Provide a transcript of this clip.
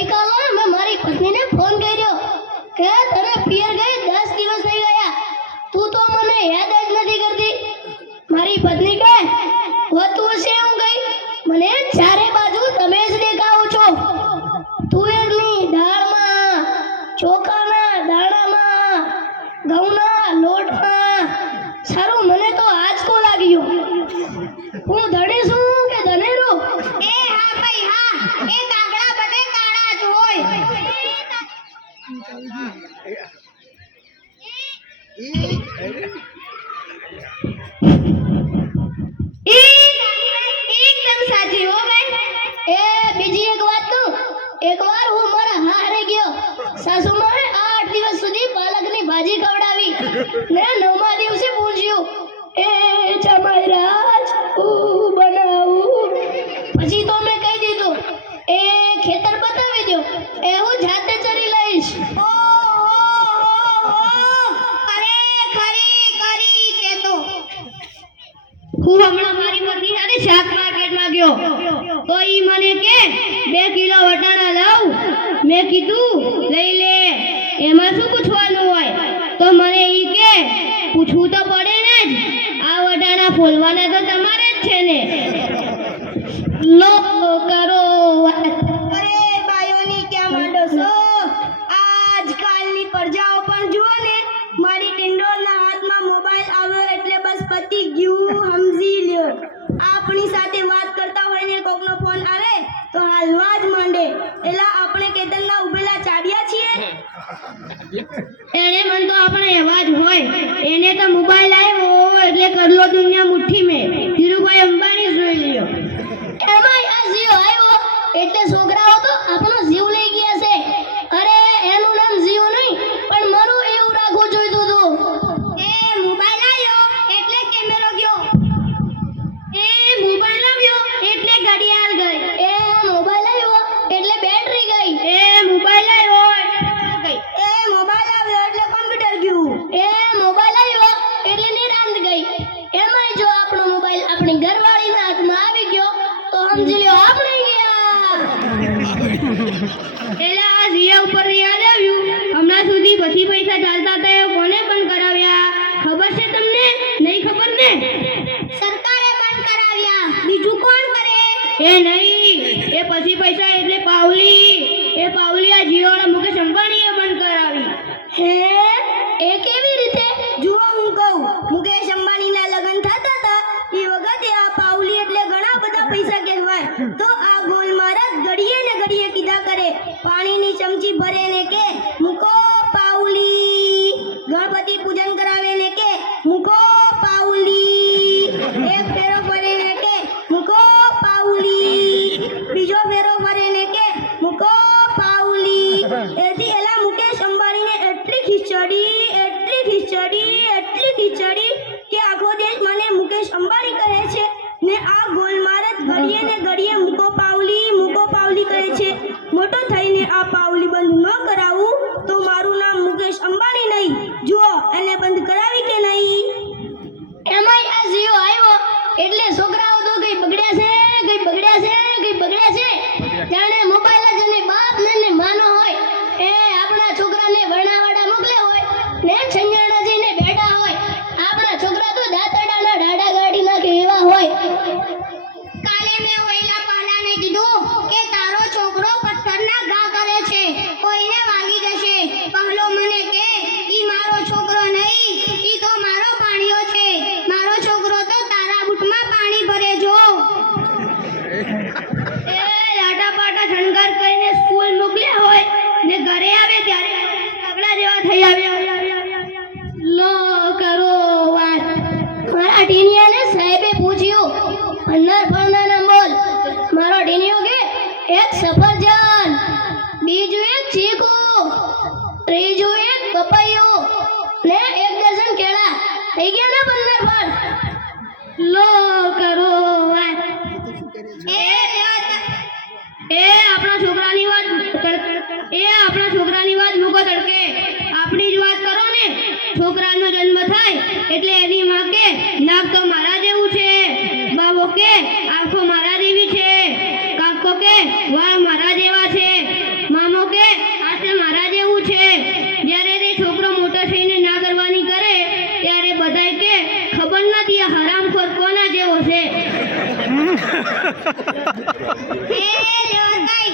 ગઈકાલે મેં મારી પત્નીને ફોન કર્યો કે તને પિયર ગઈ 10 દિવસ થઈ ગયા, તું તો મને યાદ જ નથી કરતી. મારી પત્ની કહે હોતું છે હું ગઈ, મને ચારે બાજુ તમે જ દેખાવો છો. તુવેરની દાળમાં, ચોખાના દાણામાં, ઘઉંના લોટમાં. સારું, મને તો આંચકો લાગ્યો. હું ધણી છું કે ધનેરો? એ હા ભાઈ હા, એ કાગડા બધે કાળા જ હોય. એકદમ સાચી હો ભાઈ. એ બીજી એક વાત કહું. એકવાર હું મારા હારે ગયો. સાસુમાએ 8 દિવસ સુધી પાલકની ભાજી ખવડાવી ને 9મા દિવસે પૂછ્યું એ જમાઈરાજ હું બનાવું. પછી તો મેં કહી દીધું એ ખેતર બતાવી દો, એ હું જાતે ચરી લઈશ. અરે ખરી કરી તે તો. હું હમણાં મારી પત્ની સાથે શાક માર્કેટમાં ગયો તો ઈ મને કે 2 કિલો વટાણા લાવ. મેં કીધું લઈ લે, એમાં શું પૂછવાનું હોય? તો મને ઈ કે પૂછવું તો પડે ને જ, આ વટાણા ફોલવાના તો તમારે જ છે ને. લો કરો વાત. અરે બાયોની ક્યાં માંડો છો? આજકાલની પ્રજાઓ પણ જુઓ ને, મારી ટિંડોરના હાથમાં મોબાઈલ આવ્યો એટલે બસ પતી ગયું, સમજી લ્યો. આપણી સાથે વાત કરતા હોય ને કોકનો ફોન આવે તો હાલવા જ માંડે. એલા આપણે કેતનના ઉભેલા ચાડ્યા છીએ. એને મન તો આપણે એવા જ હોય. એને તો મોબાઈલ આવ્યો એટલે કરલો દુનિયા મુઠ્ઠી મેં. ધીરુભાઈ અંબાણી જોઈ લ્યો. એમાંય આ જીવ આવ્યો એટલે છોકરાઓ તો આપણો જીવ લઈ ગયા છે. અરે એનું નામ જીવ નહીં પણ મારું એવું રાખવું જોઈતું હતું. એ મોબાઈલ આવ્યો એટલે કેમેરો ગયો. એ મોબાઈલ આવ્યો એટલે ઘડિયાળ ગઈ. એ મોબાઈલ આવ્યો એટલે બેટરી ગઈ. એ મોબાઈલ આવ્યો એટલે ગઈ. એ મોબાઈલ આવ્યો એટલે કમ્પ્યુટર ગયું. એ મોબાઈલ આવ્યો એટલે નિરાંત ગઈ. એમાંય જો આપણો મોબાઈલ આપણી ઘરવાળીના હાથમાં આવી ગયો તો સમજી લ્યો આપણે ગયા. એલા આ જીયા ઉપર યાદ આવ્યું, હમણાં સુધી પછી પૈસા ચાલતા હતા એ કોને બંધ કરાવ્યા ખબર છે તમને? નહીં ખબર ને? સરકારે બંધ કરાવ્યા, બીજું કોણ કરે? એ નહીં, એ પછી પૈસા એટલે પાવલી. એ પાવલી આ જીઓના મુકેશ અંબાણીએ બંધ કરાવી. હે, એ કેવી રીતે? જુઓ હું કહું, મુકેશ અંબાણીના લગ્ન થતા હતા એ વખતે આ પાવલી એટલે ઘણા બધા પૈસા કહેવાય. તો આ ગોલ મહારાજ ઘડીએ ને ઘડીએ કીધા કરે, પાણીની ચમચી ભરે ને કે મૂકો પાવલી, ગણપતિ પૂજન કરાવે ને કે મૂકો પાવલી, એક ફેરો ફરે ને કે મૂકો પાવલી, બીજો ફેરો ફરે ને કે મૂકો પાવલી. એથી એલા મુકેશ અંબાણીને એટલી ખીચડી કે આખો દેશ મને મુકેશ અંબાણી કહે છે ને આ ગોલ મહારાજ ઘડીએ ને ઘડીએ મૂકો પાવલી કહે છે. મોટો થઈને આ પાવલી બંધ ન કરાવું તો મારું નામ મુકેશ અંબાણી નહીં. જુઓ એને બંધ કરાવી કે નહીં? એમાંય આ જીઓ આવ્યો એટલે છોકરાઓ તો કઈ બગડ્યા છે. જાણે મોબાઈલ જ અને બાપ ને માનો હોય. એ આપણા છોકરાને વર્ણાવાડા મોકલ્યા હોય ને છંજાણા જઈને બેઠા હોય. આપણા છોકરા તો દાંતડાના ડાડા ગાડી નાખે એવા હોય. કાલે મેં ઓઈલા પાલાને કીધું કે તારો છોકરો પથ્થરના ઘા કરે છે, કોઈને વાગી જશે. પહેલો મને કે ઈ મારો છોકરો નહીં, ઈ તો મારો પાણીઓ છે. મારો છોકરો તો તારા બૂટમાં પાણી ભરે જો. એ લાટા પાટા શણગાર કરીને સ્કૂલ મોકલ્યા હોય ને ઘરે આવે ત્યારે કાગડા જેવા થઈ આવ્યા. લો કરો વાત. મારા ટીનિયાને સાહેબે પૂછ્યું 15 ફળના બોલ. મારો ટીનિયો કે એક સફરજન, બીજું એક ચીકુ, ત્રીજું એક પપૈયું ને 1 ડઝન કેળા. થઈ ગયા ને 15 ફળ. લો કરો વાત. એ આપણા છોકરાની વાત મૂકો તડકે. આપણી જ વાત કરો ને. છોકરાનો જન્મ થાય એટલે એની માં કે નાક તો મારા જેવું છે, બાબો કે આંખો મારા જેવી છે, કાકો કે વાળ મારા જેવા છે, હે લેવનભાઈ